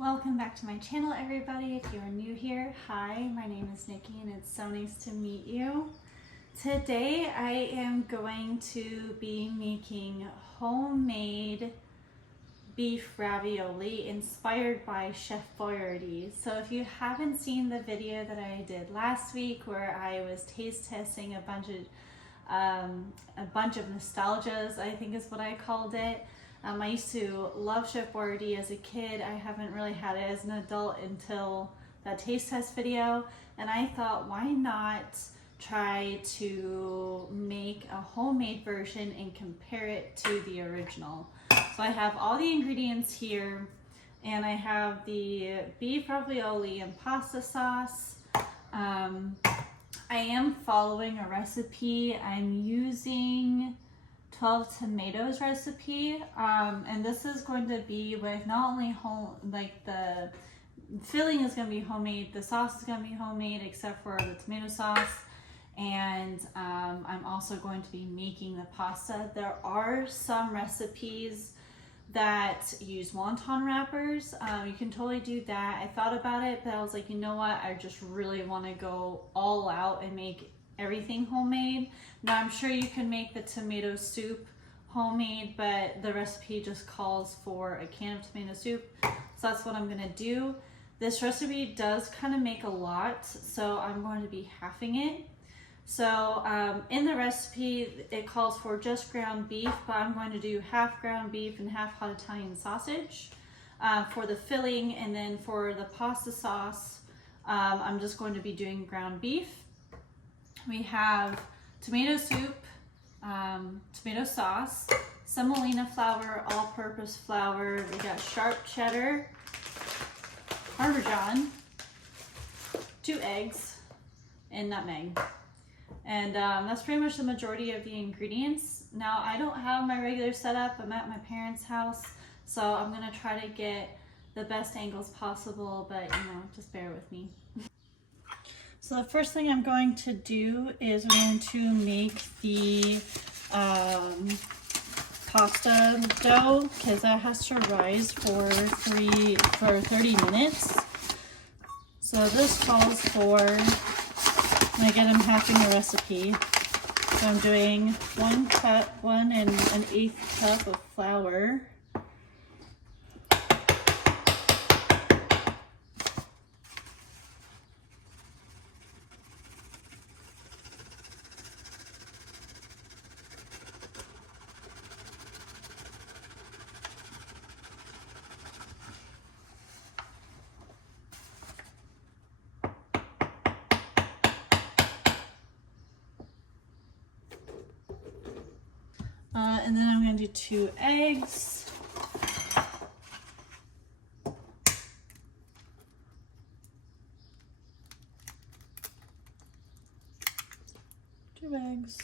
Welcome back to my channel, everybody. If you're new here, hi, my name is Nikki and it's so nice to meet you. Today I am going to be making homemade beef ravioli inspired by Chef Boyardee. So if you haven't seen the video that I did last week where I was taste testing a bunch of nostalgias, I think is what I called it. I used to love Chef Boyardee as a kid. I haven't really had it as an adult until that taste test video. And I thought, why not try to make a homemade version and compare it to the original. So I have all the ingredients here, and I have the beef ravioli and pasta sauce. I am following a recipe. I'm using 12 tomatoes recipe, and this is going to be with not only the filling is going to be homemade, the sauce is going to be homemade except for the tomato sauce, and I'm also going to be making the pasta. There are some recipes that use wonton wrappers. You can totally do that. I thought about it, but I was like, you know what, I just really want to go all out and make everything homemade. Now I'm sure you can make the tomato soup homemade, but the recipe just calls for a can of tomato soup, so that's what I'm gonna do. This recipe does kind of make a lot, so I'm going to be halving it. So in the recipe it calls for just ground beef, but I'm going to do half ground beef and half hot Italian sausage for the filling, and then for the pasta sauce I'm just going to be doing ground beef. We have tomato soup, tomato sauce, semolina flour, all-purpose flour. We got sharp cheddar, Parmesan, 2 eggs, and nutmeg. And that's pretty much the majority of the ingredients. Now, I don't have my regular setup. I'm at my parents' house, so I'm gonna try to get the best angles possible, but you know, just bear with me. So the first thing I'm going to do is I'm going to make the pasta dough, because that has to rise for 30 minutes. So this calls for, and again I'm halving the recipe. So I'm doing 1 1/8 cup of flour. And then I'm going to do 2 eggs. Two eggs.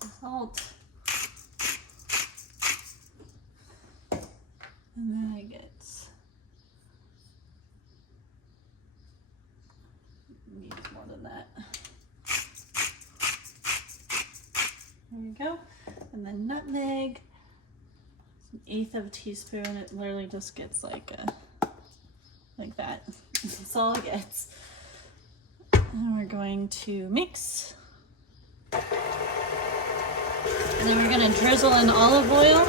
Some salt. And then I get needs more than that. There we go. And then nutmeg, 1/8 of a teaspoon. It literally just gets like that. That's all it gets. And we're going to mix. And then we're going to drizzle in olive oil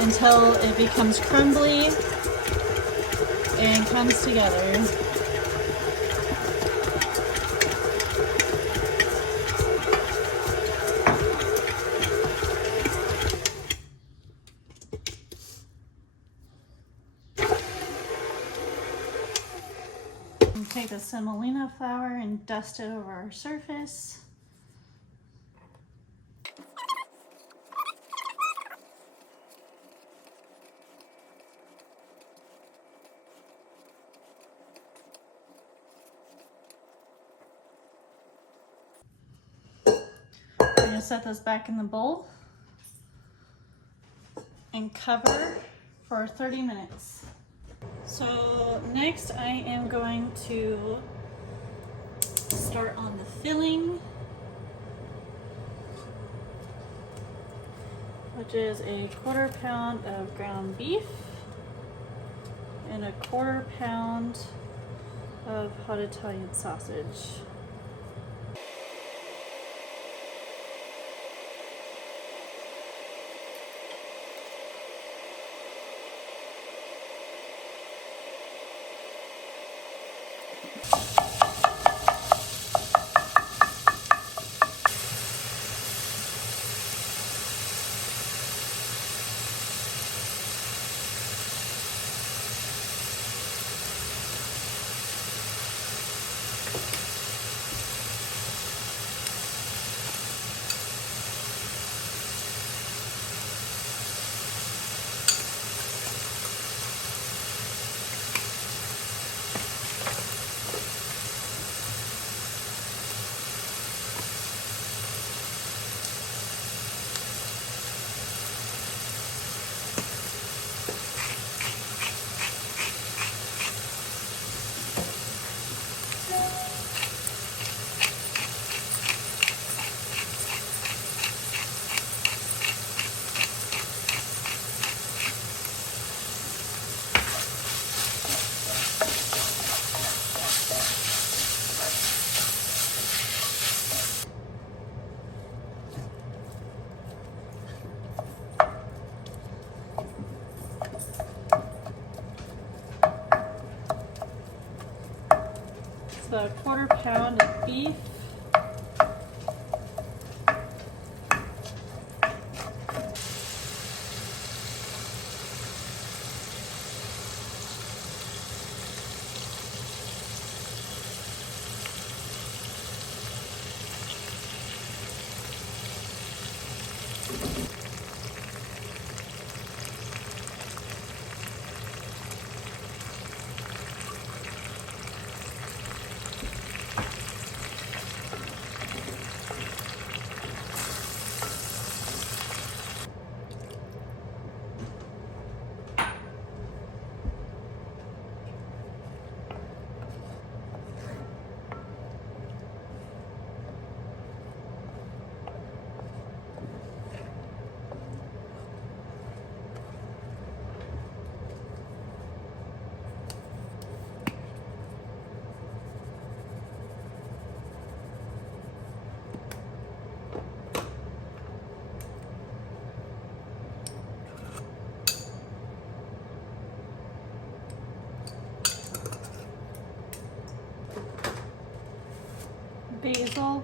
until it becomes crumbly and comes together. And take the semolina flour and dust it over our surface. I'm going to set this back in the bowl and cover for 30 minutes. So next I am going to start on the filling, which is a 1/4 pound of ground beef and a 1/4 pound of hot Italian sausage. So a 1/4 pound of beef, basil,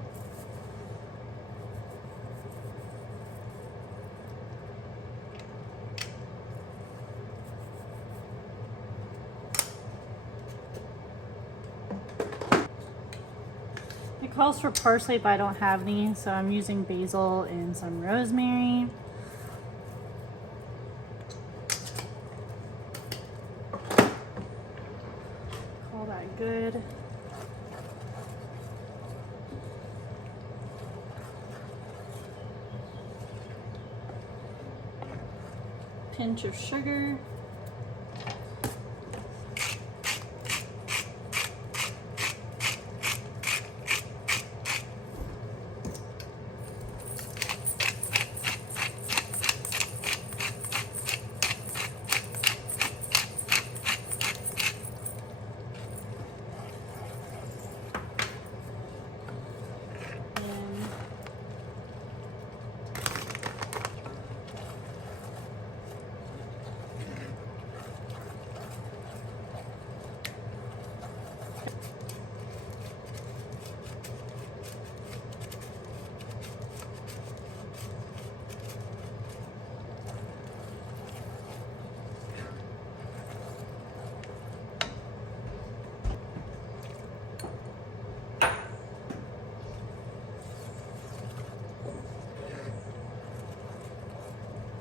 it calls for parsley, but I don't have any, so I'm using basil and some rosemary. Call that good. Pinch of sugar.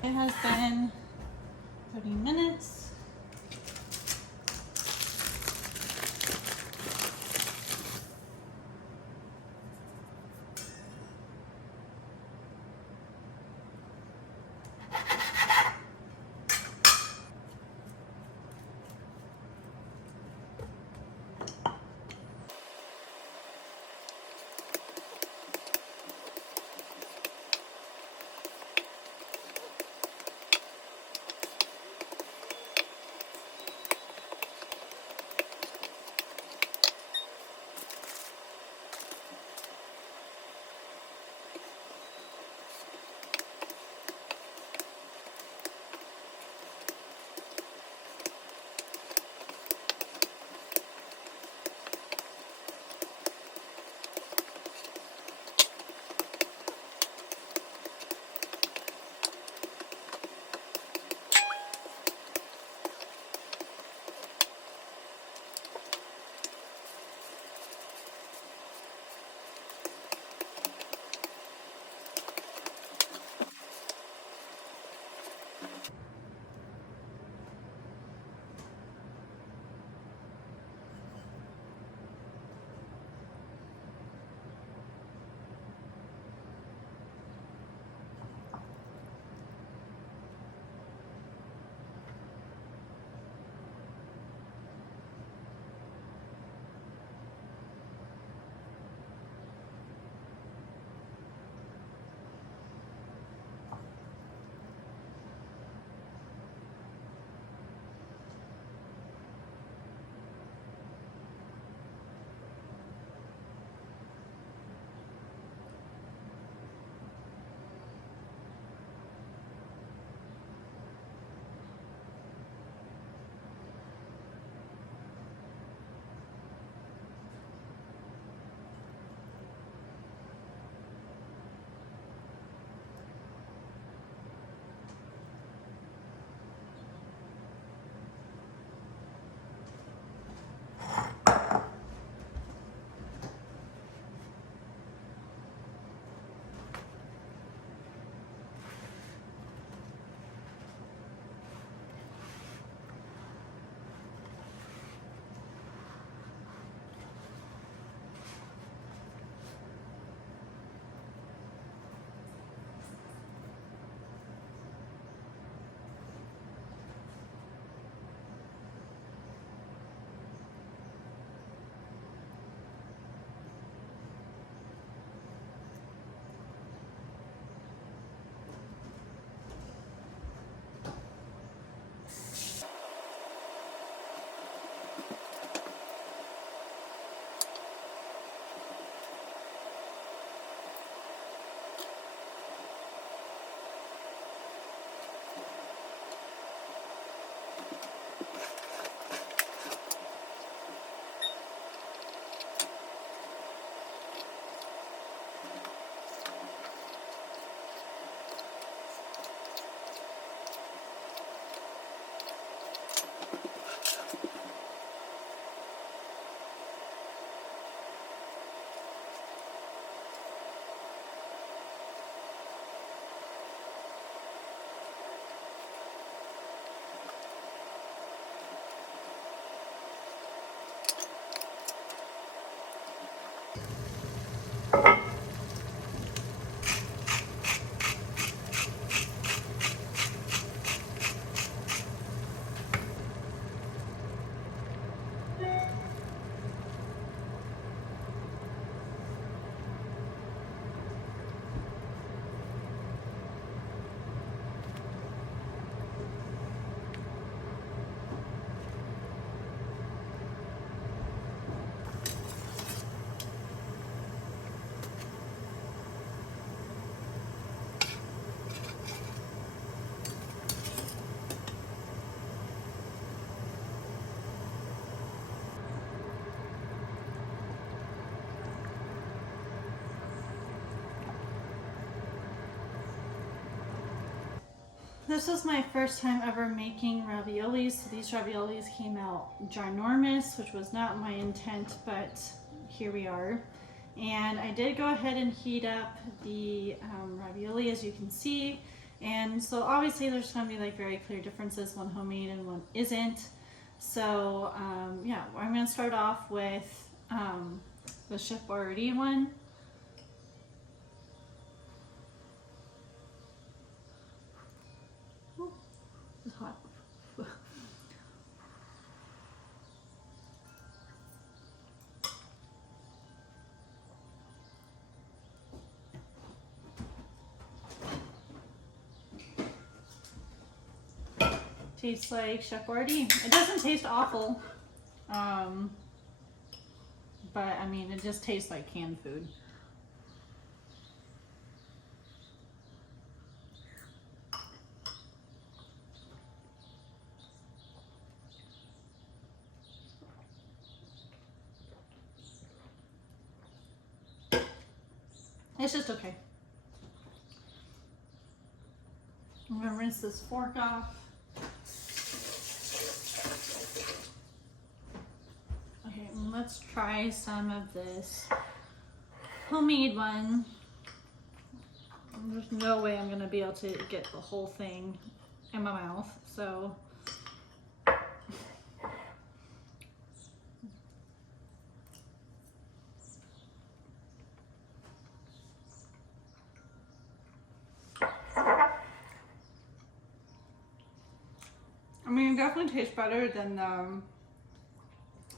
It has been 30 minutes. This was my first time ever making raviolis. So these raviolis came out ginormous, which was not my intent, but here we are. And I did go ahead and heat up the ravioli, as you can see. And so obviously there's going to be like very clear differences, one homemade and one isn't. So yeah, I'm going to start off with the Chef Boyardee one. Ooh, it's hot. Tastes like Chef Boyardee. It doesn't taste awful, but I mean, it just tastes like canned food. It's just okay. I'm gonna rinse this fork off. Okay, let's try some of this homemade one. There's no way I'm gonna be able to get the whole thing in my mouth, so. I mean, it definitely tastes better than the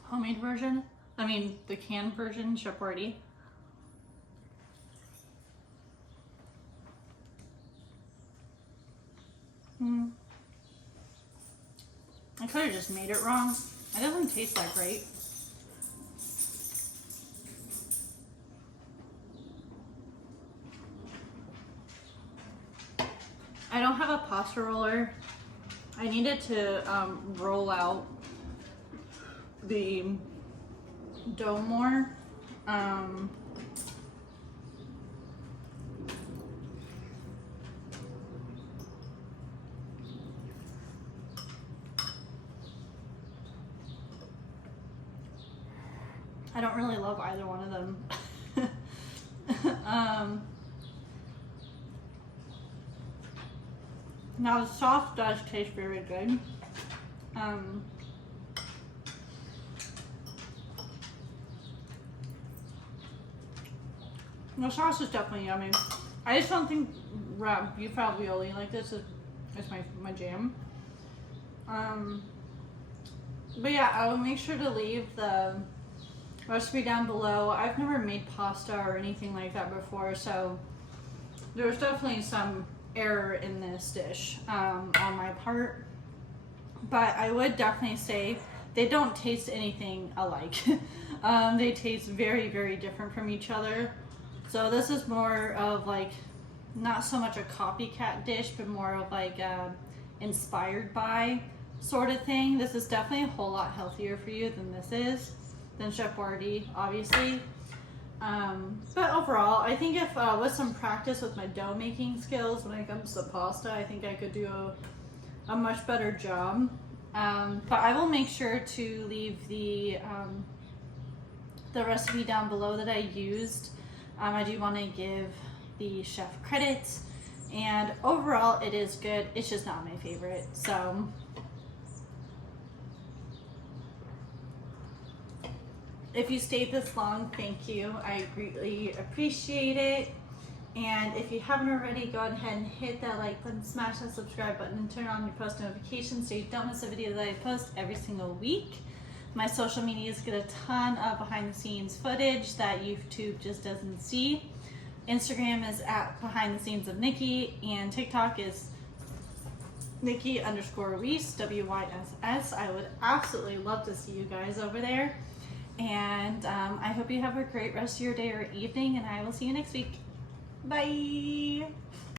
homemade version. I mean, the canned version, Chef Boyardee. I could have just made it wrong. It doesn't taste that great. I don't have a pasta roller. I needed to roll out the dough more. I don't really love either one of them. Now the sauce does taste very good. The sauce is definitely yummy. I just don't think beef ravioli like this is my jam. But yeah, I will make sure to leave the recipe down below. I've never made pasta or anything like that before, so there's definitely some error in this dish on my part. But I would definitely say they don't taste anything alike. They taste very, very different from each other. So this is more of like, not so much a copycat dish, but more of like a inspired by sort of thing. This is definitely a whole lot healthier for you than Chef Boyardee, obviously. But overall, I think if with some practice with my dough making skills when it comes to pasta, I think I could do a much better job. But I will make sure to leave the recipe down below that I used. I do want to give the chef credit, and overall it is good. It's just not my favorite. So if you stayed this long, thank you. I greatly appreciate it. And if you haven't already, go ahead and hit that like button, smash that subscribe button, and turn on your post notifications so you don't miss a video that I post every single week. My social medias get a ton of behind the scenes footage that YouTube just doesn't see. Instagram is at behind the scenes of Nikki, and TikTok is Nikki_Wyss, WYSS. I would absolutely love to see you guys over there. And I hope you have a great rest of your day or evening, and I will see you next week. Bye.